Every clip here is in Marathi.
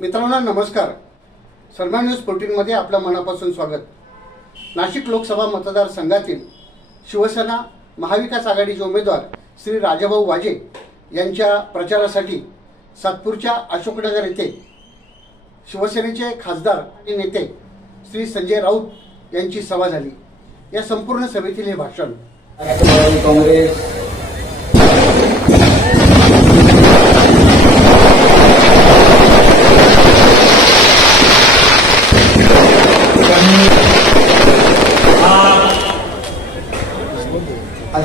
मित्रांनो नमस्कार. सन्मान न्यूज फोर्टीनमध्ये आपलं मनापासून स्वागत. नाशिक लोकसभा मतदारसंघातील शिवसेना महाविकास आघाडीचे उमेदवार श्री राजाभाऊ वाजे यांच्या प्रचारासाठी सातपूरच्या अशोकनगर येथे शिवसेनेचे खासदार आणि नेते श्री संजय राऊत यांची सभा झाली. या संपूर्ण सभेतील हे भाषण. काँग्रेस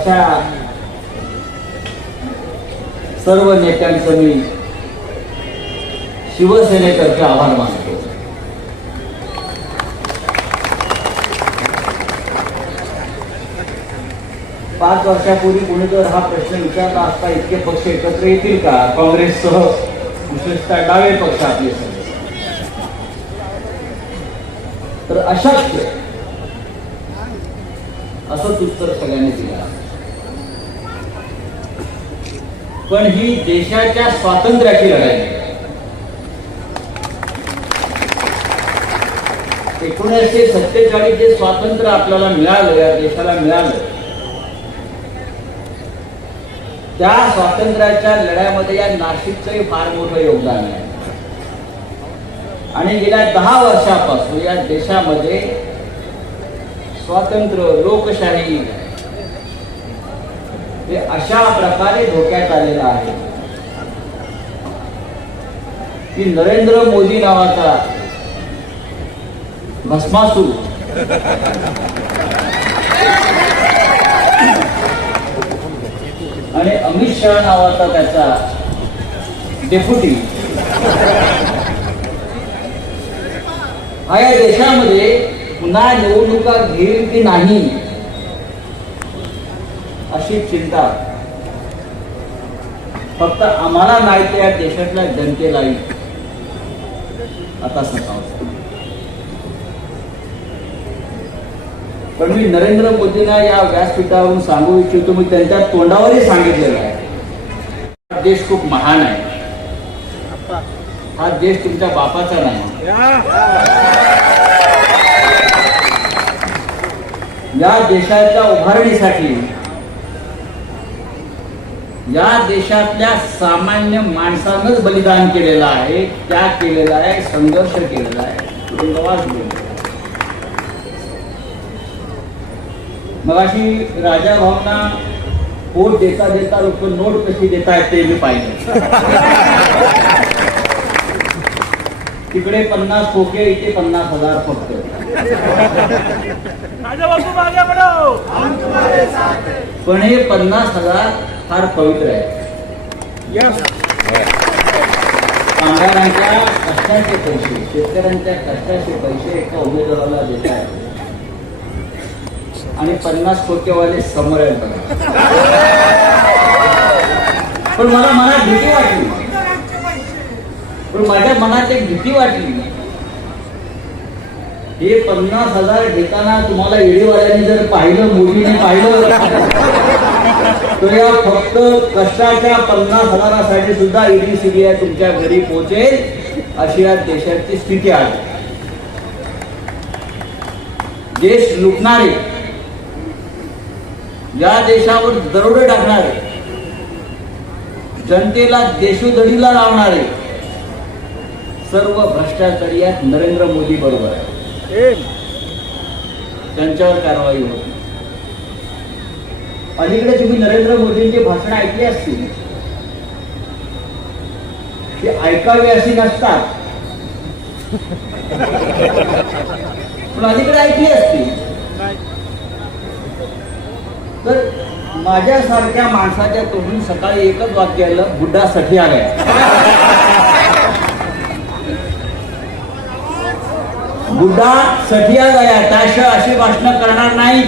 अशा सर्व नेत्यांचं मी शिवसेनेतर्फे आभार मानतो. पाच वर्षापूर्वी कोणी जर हा प्रश्न विचारला असता इतके पक्ष एकत्र येतील का? काँग्रेससह विशेषतः डावे पक्ष आपले तर अशक्य असंच उत्तर सगळ्यांनी पण ही देशाच्या स्वातंत्र्याची लढाई. एकोणीसशे सत्तेचाळीस जे स्वातंत्र्य आपल्याला मिळालं या देशाला मिळालं त्या स्वातंत्र्याच्या लढ्यामध्ये या नाशिकचंही फार मोठं योगदान आहे. आणि गेल्या दहा वर्षापासून या देशामध्ये स्वातंत्र्य लोकशाही हे अशा प्रकारे धोक्यात आलेलं आहे. की नरेंद्र मोदी नावाचा भस्मासूर आणि अमित शहा नावाचा त्याचा डेप्युटी हा या देशामध्ये पुन्हा निवडणुका घेईल की नाही अशी चिंता. फक्त आम्हाला नाही तर या देशातल्या जनतेलाही. आता सतावत पण मी नरेंद्र मोदींना या व्यासपीठावरून सांगू इच्छितो मी त्यांच्या तोंडावरही सांगितलेलं आहे. हा देश खूप महान आहे. हा देश तुमच्या बापाचा नाही. या देशाच्या उभारणीसाठी या देशातल्या सामान्य माणसानंच बलिदान केलेलं आहे त्याग केलेला आहे संघर्ष केलेला आहे. तुरुंगवास. मग अशी राजा भावना वोट देता देता लोक नोट कशी देतायत ते मी पाहिजे तिकडे पन्नास खोके इथे पन्नास हजार फक्त. पण हे पन्नास हजार फार पवित्र आहे. कामगारांच्या कष्टाचे पैसे शेतकऱ्यांच्या कष्टाचे पैसे एका उमेदवाराला देत आहेत आणि पन्नास कोटीवाले समोर आहेत बघा. पण मला मनात भीती वाटली. पण माझ्या मनात एक भीती वाटली. हे पन्नास हजार घेताना तुम्हाला ईडीवाल्यांनी जर पाहिलं मोदीने पाहिलं तर या फक्त कष्टाच्या पन्नास हजारासाठी सुद्धा ईडी सीबीआय तुमच्या घरी पोहोचेल अशी या देशाची स्थिती आहे. देश लुटणारे या देशावर दरोडे टाकणारे जनतेला देशोधडीला लावणारे सर्व भ्रष्टाचारी आहेत नरेंद्र मोदी बरोबर आहे त्यांच्यावर कारवाई होत अलीकडे तुम्ही नरेंद्र मोदींची भाषण ऐकली असतील. ते ऐकावे अशी नसतात. पण अलीकडे ऐकली असतील. तर माझ्यासारख्या माणसाच्या तोंडून सकाळी एकच वाक्य आलं बुड्ढा साठी आलाय. बुड्ढा सठिया गया त्याशिवाय अशी भाषणं करणार नाही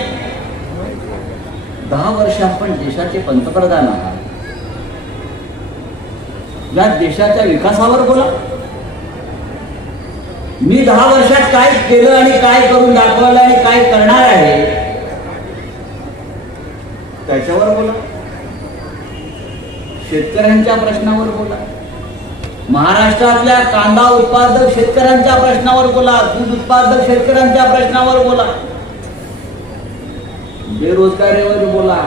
दहा वर्ष आपण देशाचे पंतप्रधान आहात. या देशाच्या विकासावर बोला. मी दहा वर्षात काय केलं आणि काय करून दाखवलं आणि काय करणार आहे त्याच्यावर बोला. शेतकऱ्यांच्या प्रश्नावर बोला. महाराष्ट्रातल्या कांदा उत्पादक शेतकऱ्यांच्या प्रश्नावर बोला दूध उत्पादक शेतकऱ्यांच्या प्रश्नावर बोला. बेरोजगारीवर बोला.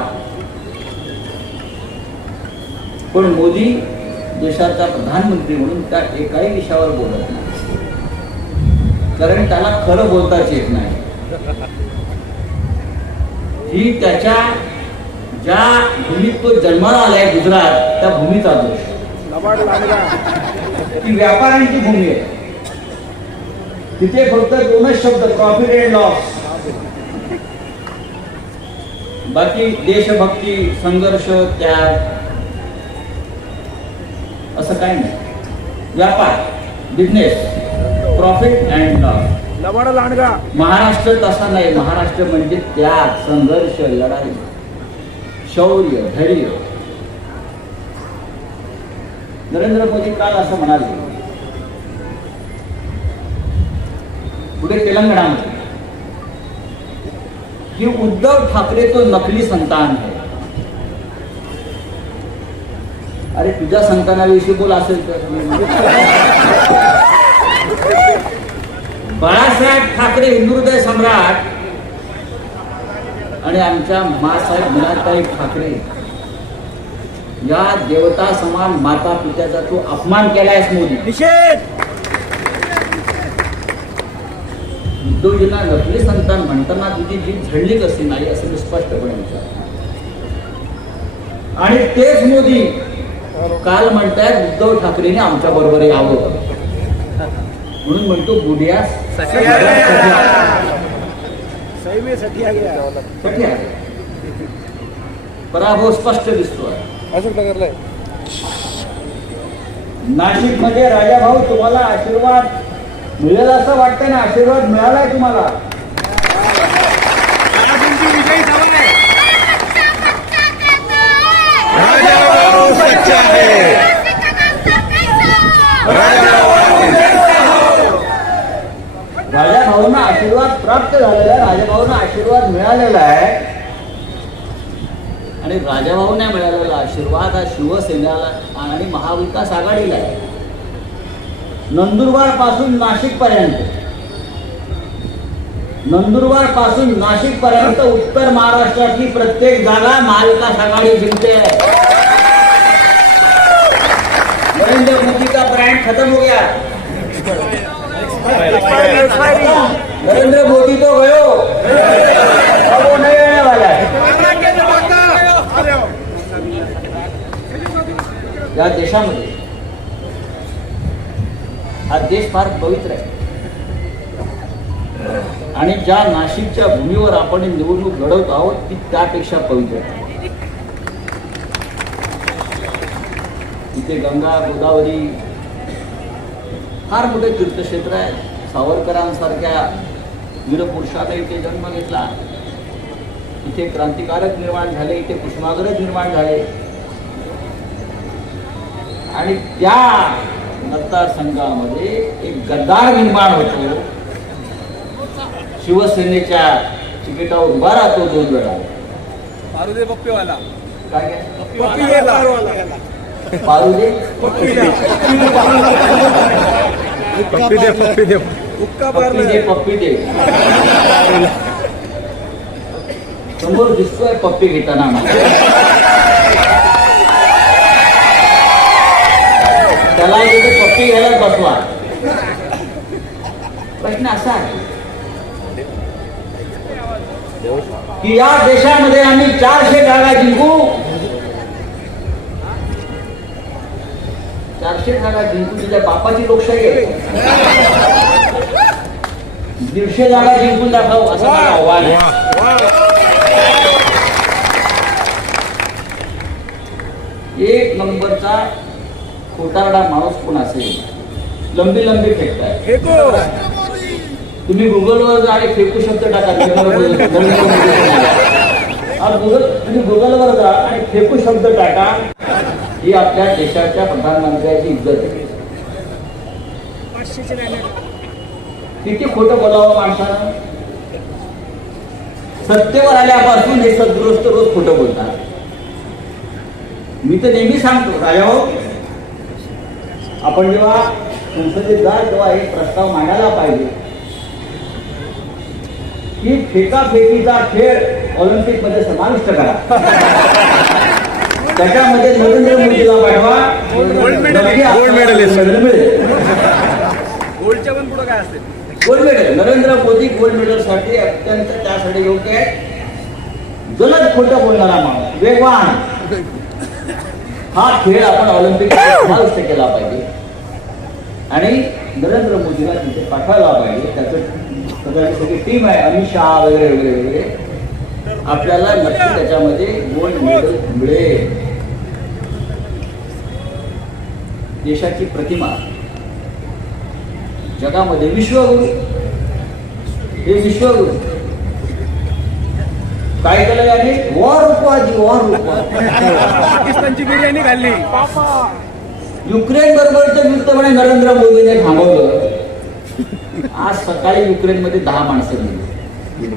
पण मोदी देशाचा प्रधानमंत्री म्हणून त्या एकाही विषयावर बोलत नाही. कारण त्याला खरं बोलताच येत नाही. ही त्याच्या ज्या भूमीत तो जन्माला आलाय गुजरात त्या भूमीचा दोष. ती व्यापाऱ्यांची भूमी आहे. तिथे फक्त दोनच शब्द प्रॉफिट अँड लॉस बाकी देशभक्ती संघर्ष त्याग असं काही नाही. व्यापार business profit and loss Maharashtra तसा नाही. महाराष्ट्र म्हणजे त्याग संघर्ष लढाई. शौर्य धैर्य. नरेंद्र मोदी काल असं म्हणाले. पुढे तेलंगणामध्ये. कि उद्धव ठाकरे तो नकली संतान है। अरे तुझ्या संतानाविषयी बोल असेल तर. बाळासाहेब ठाकरे हिंदुहृदय सम्राट आणि आमच्या मासाहेब मुलाताई ठाकरे. या देवता समान माता पित्याचा तू अपमान केलायस मोदी. निषेध! उद्धवजींना नकली संतान म्हणताना तुझी जीभ झडली कशी नाही असं मी स्पष्टपणे विचार. आणि तेच मोदी काल म्हणतायत उद्धव ठाकरेने आमच्या बरोबर यावं. म्हणून म्हणतो आहे? पराभव स्पष्ट दिसतोय नाशिकमध्ये राजा भाऊ तुम्हाला आशीर्वाद मिळेल असं वाटतंय ना आशीर्वाद मिळालाय तुम्हाला. विजयी झाला राजा भाऊंना आशीर्वाद प्राप्त झालेला आहे राजा भाऊंना आशीर्वाद मिळालेला आहे. आणि राजाभाऊने मिळालेला आशीर्वाद हा शिवसेनेला आणि महाविकास आघाडीला आहे. नंदुरबार पासून नाशिक पर्यंत नंदुरबार पासून नाशिक पर्यंत उत्तर महाराष्ट्रातली प्रत्येक जागा महाविकास आघाडी जिंकते. नरेंद्र मोदी का ब्रँड खत्म हो गया. नरेंद्र मोदी तो गयो. अब वो नहीं रहने वाला है. या देशामध्ये हा देश फार पवित्र आहे. आणि ज्या नाशिकच्या भूमीवर आपण निवडणूक लढवत आहोत ती त्यापेक्षा पवित्र आहे. इथे गंगा गोदावरी फार मोठे तीर्थक्षेत्र आहे सावरकरांसारख्या वीरपुरुषाने इथे जन्म घेतला. इथे क्रांतिकारक निर्माण झाले इथे कुसुमाग्रज निर्माण झाले. आणि त्या मतदारसंघामध्ये एक गद्दार निर्माण होतो. शिवसेनेच्या तिकिटावर उभा राहतो दोन वेळा. मारुदे पप्पीवाला. काय काय? पप्पी पारुदे? पप्पी दे पप्पी दे पप्पी दे पप्पी दे समोर दिसतोय पप्पी घेताना. त्याला तिथे पप्पी घ्यायलाच बसवा. प्रश्न असा आहे की या देशामध्ये आम्ही चारशे जागा जिंकू? चारशे जागा जिंकू तुझ्या बापाची लोकशाही आहे. दीडशे जागा जिंकून दाखव असं मला आव्हान आहे. एक नंबरचा खोटारडा माणूस कोण असेल? लंबी लंबी फेकताय. फेको! तुम्ही गुगलवर जा आणि फेकू शब्द टाका गुगल तुम्ही गुगलवर जा आणि फेकू शब्द टाका. ही आपल्या देशाच्या प्रधानमंत्र्याची इज्जत आहे. किती खोटं बोलावं माणसानं? सत्तेवर आल्यापासून हे सदग्रस्त रोज खोटं बोलतात. मी तर नेहमी सांगतो राजाभाऊ आपण जेव्हा संसदेत जा तेव्हा एक प्रस्ताव मांडायला पाहिजे. की फेकाफेकीचा खेळ ऑलिम्पिकमध्ये समाविष्ट करा. त्याच्यामध्ये नरेंद्र मोदीला पाठवा. Medal. मिळेल. गोल्डच्या पण पुढं काय असते gold medal Narendra Modi gold मेडलसाठी अत्यंत त्यासाठी योग्य आहे जलद खोटं बोलणारा माणूस वेगवान. हा खेळ आपण ऑलिम्पिक समाविष्ट केला पाहिजे. आणि नरेंद्र मोदीला तिथे पाठवायला पाहिजे. त्याचं सगळ्याची सगळी टीम आहे अमित शहा वगैरे वगैरे वगैरे. आपल्याला नक्की त्याच्यामध्ये गोल्ड मेडल मिळेल. देशाची प्रतिमा. जगामध्ये विश्वगुरु. हे विश्वगुरु. काय केलं याने? वॉर रुकवाजी वॉर रुकवा पाकिस्तानची बिर्याणी खाल्ली. युक्रेन बरोबरचं युद्ध नरेंद्र मोदीने थांबवलं. आज सकाळी युक्रेन मध्ये दहा माणसं गेली.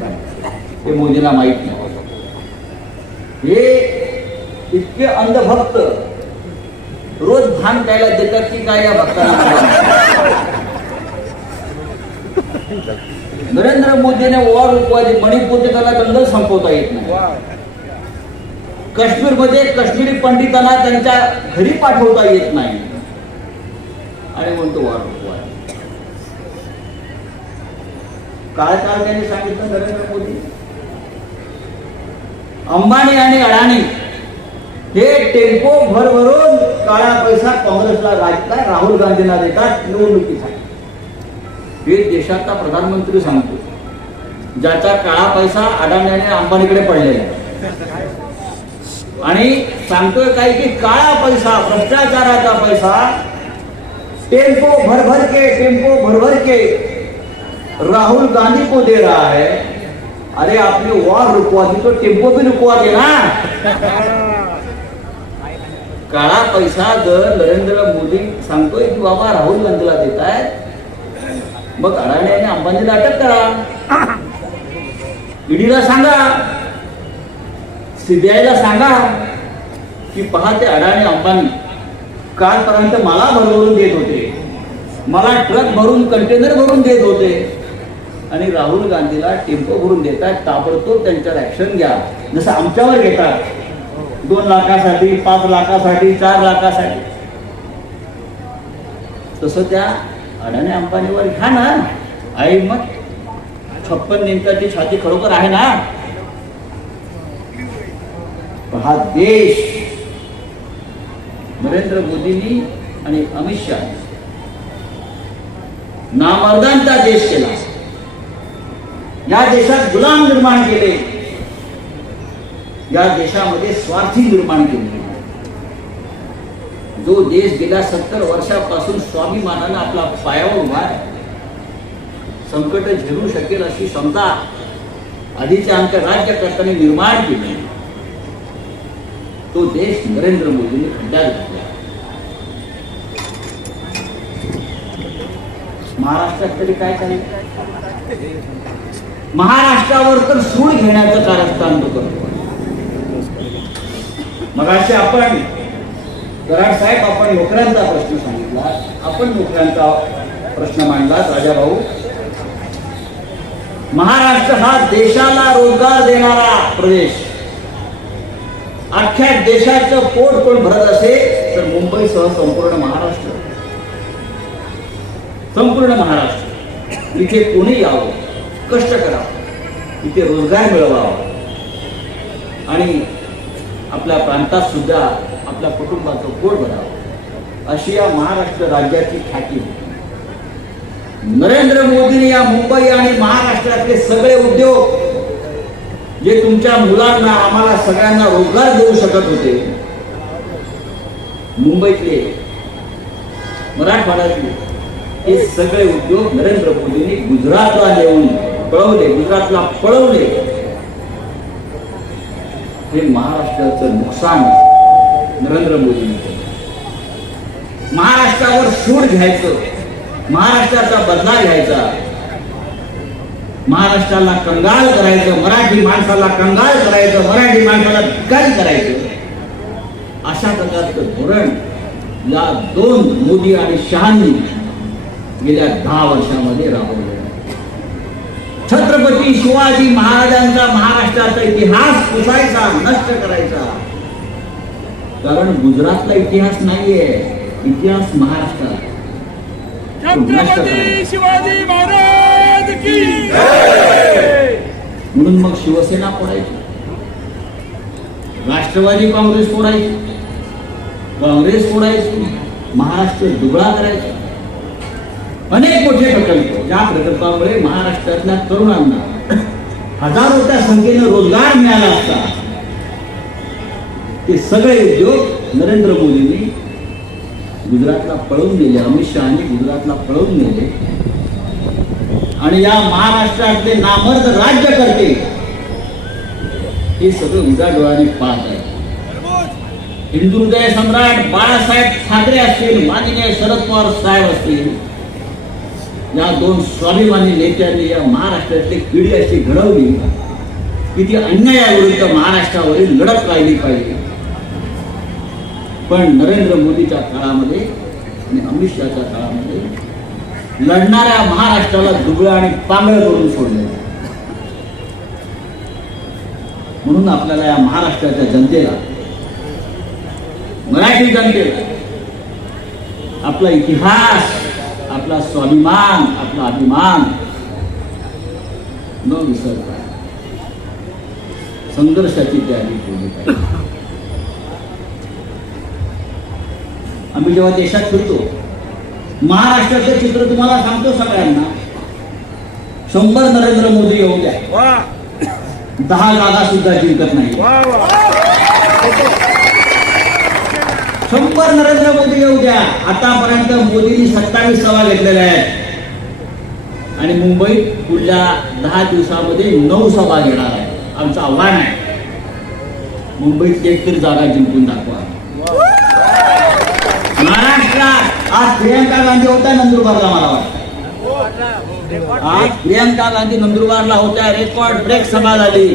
हे मोदीला माहीत नाही. हे इतके अंधभक्त रोज भान द्यायला देतात की काय या भक्तांना नरेंद्र मोदीने वॉर उपवादी मणिपूरचे त्याला दंगल संपवता येत नाही. काश्मीरमध्ये काश्मीरी पंडितांना त्यांच्या घरी पाठवता येत नाही. आणि म्हणतो वार काय काळ त्यांनी सांगितलं नरेंद्र मोदी? अंबानी आणि अडाणी हे टेम्पो भरभरून काळा पैसा काँग्रेसला राजताय राहुल गांधींना देतात निवडणुकीसाठी. हे देशाचा प्रधानमंत्री सांगतो ज्याचा काळा पैसा अडाणी आणि अंबानीकडे पडलेला आहे. आणि सांगतोय काय की काळा पैसा भ्रष्टाचाराचा पैसा टेम्पो भर भर के टेम्पो भर भर के राहुल गांधी को दे रहा है। अरे आपने वॉर रुकवा दी तो टेम्पो भी रुकवा दे ना काळा पैसा जर नरेंद्र मोदी सांगतोय की बाबा राहुल गांधीला देत आहेत मग अडाणी आणि अंबानीला अटक करा. ईडीला सांगा. सीबीआयला सांगा की पहा ते अडाणी अंबानी. कालपर्यंत मला भरभरून देत होते. मला ट्रक भरून कंटेनर भरून देत होते. आणि राहुल गांधीला टेम्पो भरून देतात ताबडतोब त्यांच्यावर ऍक्शन घ्या. जसं आमच्यावर घेतात. दोन लाखासाठी पाच लाखासाठी चार लाखासाठी. तसं त्या अडाणी अंबानीवर घ्या ना. आई मग छप्पन नेमकाची छाती खरोखर आहे ना? हा देश नरेंद्र मोदींनी आणि अमित शहा नामर्दांचा देश केला. या देशात गुलाम निर्माण केले. या देशामध्ये स्वार्थी निर्माण केले. जो देश गेल्या सत्तर वर्षापासून स्वाभिमानानं आपला पायावर उभा आहे संकट झेलू शकेल अशी क्षमता आधीच्या आमच्या राज्यकर्त्यांनी निर्माण केली. तो देश नरेंद्र मोदींनी खड्ड्यात घातला. महाराष्ट्रात तरी काय चाललं महाराष्ट्रावर तर सूड घेण्याचं कारस्थान तो करतो मग असे आपण कराड साहेब आपण नोकऱ्यांचा प्रश्न सांगितला. आपण नोकऱ्यांचा प्रश्न मांडला राजा भाऊ महाराष्ट्र हा देशाला रोजगार देणारा प्रदेश. अख्ख्या देशाचं पोट कोण भरत असेल तर मुंबईसह संपूर्ण महाराष्ट्र. संपूर्ण महाराष्ट्र. इथे कोणी यावं? कष्ट करावं. इथे रोजगार मिळवावा. आणि आपल्या प्रांतात सुद्धा आपल्या कुटुंबाचं पोट भरावं. अशी या महाराष्ट्र राज्याची ख्याती होती. नरेंद्र मोदींनी या मुंबई आणि महाराष्ट्रातले सगळे उद्योग जे तुमच्या मुलांना आम्हाला सगळ्यांना रोजगार देऊ शकत होते. मुंबईतले मराठवाड्यातले हे सगळे उद्योग नरेंद्र मोदींनी गुजरातला नेऊन पळवले गुजरातला पळवले. हे महाराष्ट्राचं नुकसान नरेंद्र मोदींनी केलं. महाराष्ट्रावर सूड घ्यायचं महाराष्ट्राचा बदला घ्यायचा. महाराष्ट्राला कंगाल करायचं मराठी माणसाला कंगाल करायचं मराठी माणसाला भिकारी करायचं. अशा प्रकारचं धोरण या दोन मोदी आणि शहांनी गेल्या दहा वर्षामध्ये राबवले. छत्रपती शिवाजी महाराजांचा महाराष्ट्राचा इतिहास पुसायचा नष्ट करायचा. कारण गुजरातला इतिहास नाहीये इतिहास महाराष्ट्रात शिवाजी महाराज! म्हणून मग शिवसेना फोडायची. राष्ट्रवादी काँग्रेस फोडायची. काँग्रेस फोडायची. महाराष्ट्र दुबळा करायचा. अनेक मोठे प्रकल्प ज्या प्रकल्पामुळे महाराष्ट्रातल्या तरुणांना हजारोच्या संख्येनं रोजगार मिळाला असता. ते सगळे उद्योग नरेंद्र मोदींनी गुजरातला पळवून नेले अमित शहानी गुजरातला पळवून नेले. आणि या महाराष्ट्रातले नामर्द राज्य करते हे सगळं उजा डोळ्याने पाहत आहे. हिंदुहृदय सम्राट बाळासाहेब ठाकरे असतील माननीय शरद पवार साहेब असतील या दोन स्वाभिमानी नेत्यांनी या महाराष्ट्रातली पिढी अशी घडवली. की ती अन्यायाविरुद्ध महाराष्ट्रावरील लढत राहिली पाहिजे. पण नरेंद्र मोदीच्या काळामध्ये आणि अमित शहाच्या काळामध्ये लढणाऱ्या महाराष्ट्राला दुबळं आणि पांगळं करून सोडले म्हणून आपल्याला या महाराष्ट्राच्या जनतेला मराठी जनतेला आपला इतिहास आपला स्वाभिमान आपला अभिमान न विसरता संघर्षाची तयारी केली पाहिजे आम्ही जेव्हा देशात फिरतो महाराष्ट्राचं चित्र तुम्हाला सांगतो सगळ्यांना. शंभर नरेंद्र मोदी येऊ द्या. दहा जागा सुद्धा जिंकत नाही. शंभर नरेंद्र मोदी येऊ द्या. आतापर्यंत मोदींनी सत्तावीस सभा घेतलेल्या आहेत. आणि मुंबईत पुढल्या दहा दिवसामध्ये नऊ सभा घेणार आहे. आमचं आव्हान आहे. मुंबईत एक तरी जागा जिंकून दाखवा. महाराष्ट्रात आज प्रियंका गांधी होत्या नंदुरबारला मला वाटतं. आज प्रियंका गांधी नंदुरबारला होत्या रेकॉर्ड ब्रेक सभा झाली.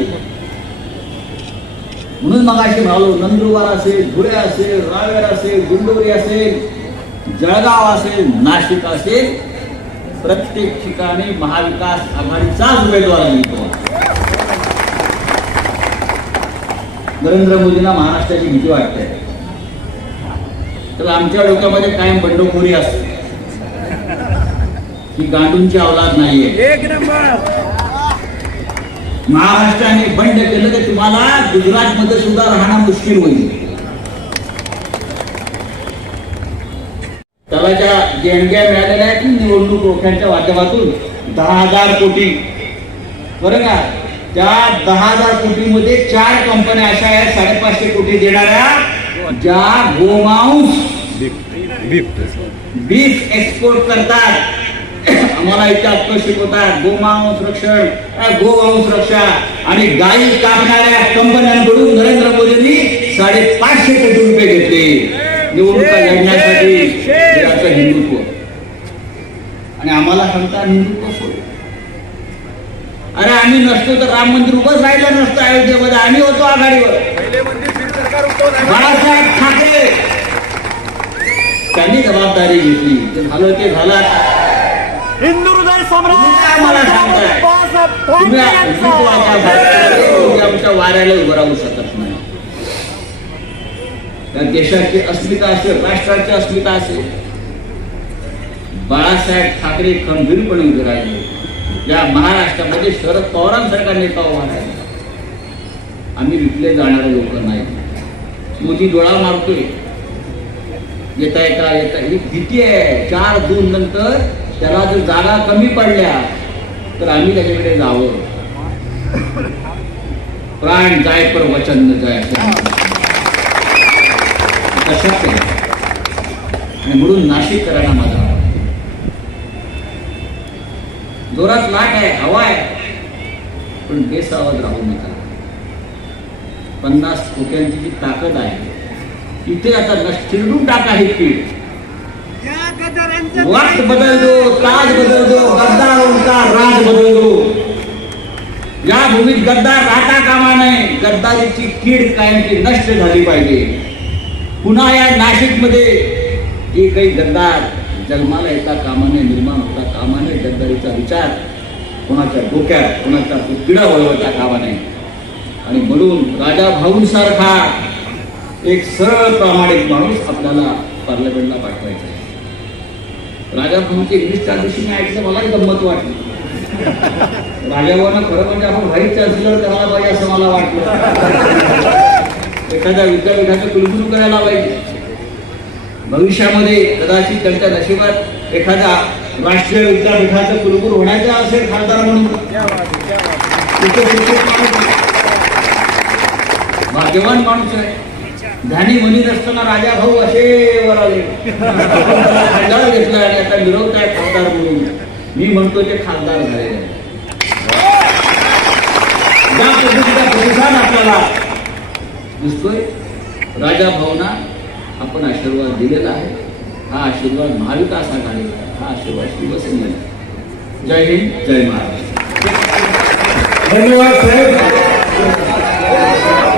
म्हणून मग अशी म्हणालो नंदुरबार असेल धुळे असेल रावेर असेल गुंडोरी असेल जळगाव असेल नाशिक असेल प्रत्येक ठिकाणी महाविकास आघाडीचाच उमेदवार मिळतो नरेंद्र मोदींना महाराष्ट्राची भीती वाटते. तर आमच्या डोक्यामध्ये कायम बंडखोरी असते. ही गांडूंची अवलाद नाहीये. एक नंबर. महाराष्ट्राने बंड केलं तर तुम्हाला गुजरात मध्ये सुद्धा राहणं मुश्किल होईल. त्याला ज्या देणग्या मिळालेल्या आहेत निवडणूक रोख्यांच्या माध्यमातून दहा हजार कोटी. बरं का? त्या दहा हजार कोटीमध्ये चार कंपन्या अशा आहेत साडेपाचशे कोटी देणाऱ्या ज्या गोमांस बीफ एक्सपोर्ट करतात आम्हाला इथे अक्क शिकवतात गोमांस रक्षण गोवंश रक्षा. आणि गायी कापणाऱ्या कंपन्यांकडून नरेंद्र मोदींनी साडेपाचशे कोटी रुपये घेतले. निवडणुका लढण्यासाठी. याचं हिंदुत्व. आणि आम्हाला सांगता हिंदुत्व अरे आम्ही नसतो तर राम मंदिर उभंच राहिलं नसतं अयोध्येमध्ये. आम्ही होतो आघाडीवर. बाळासाहेब ठाकरे. त्यांनी जबाबदारी घेतली. ते झालं ते झालं. हिंदू हृदय काय मला सांगताय? तुम्ही आमच्या वाऱ्याला उभं राहू शकत नाही. त्या देशाची अस्मिता असेल राष्ट्राची अस्मिता असेल. बाळासाहेब ठाकरे खंबीरपणे उभे राहिले. या महाराष्ट्रामध्ये शरद पवारांसारखा नेता उभा राहिला. आम्ही विकले जाणारे लोक नाही. मोदी डोळा मारतोय. येता येता येता. ही भीती आहे. चार जून नंतर त्याला जर जागा कमी पडल्या तर आम्ही त्याच्याकडे जावं. प्राण जाय पर वचन न जाय. तशाच आहे. आणि म्हणून नाशिककरांना माझा जोरात लाट आहे हवा आहे. पण बेसावध राहू नका. पन्नास खोक्यांची जी ताकद आहे इथे आता चिरडून टाका हे कीड. वक्त बदल दो ताज बदल दो गद्दार उनका राज बदल दो या भूमीत गद्दार राहता कामा नये. गद्दारीची कीड कायमची नष्ट झाली पाहिजे. पुन्हा या नाशिकमध्ये की काही गद्दार जन्माला येता कामाने निर्माण होता कामाने गद्दारीचा विचार कोणाच्या डोक्यात कोणाच्या बुद्धिडा वळवता कामा नये. आणि म्हणून राजा भाऊंसारखा एक सरळ प्रामाणिक माणूस आपल्याला पार्लमेंटला पाठवायचा. राजा भाऊंची इंग्लिश ट्रान्सलेशन मी ऐकलं मलाही गंमत वाटली. राजाभाऊंना खरं म्हणजे आपण व्हाईस चान्सलर करायला पाहिजे असं मला वाटलं. एखाद्या विद्यापीठाचं कुलगुरू करायला पाहिजे. भविष्यामध्ये कदाचित त्यांच्या नशिबात एखाद्या राष्ट्रीय विद्यापीठाचं कुलगुरू होण्याचा असेल खासदार म्हणून इथे विशेष माणूस आहे. भाग्यवान माणूस आहे. ध्यानी मनी नसताना राजा भाऊ असे वर आले. खासदार घेतला आणि आता मिरवताय खासदार म्हणून. मी म्हणतो ते खासदार झाले पद्धतीचा प्रतिसाद आपल्याला दिसतोय राजा भाऊना आपण आशीर्वाद दिलेला आहे. हा आशीर्वाद महाविकास आघाडी हा आशीर्वाद शिवसेनेला जय हिंद जय महाराष्ट्र. धन्यवाद साहेब.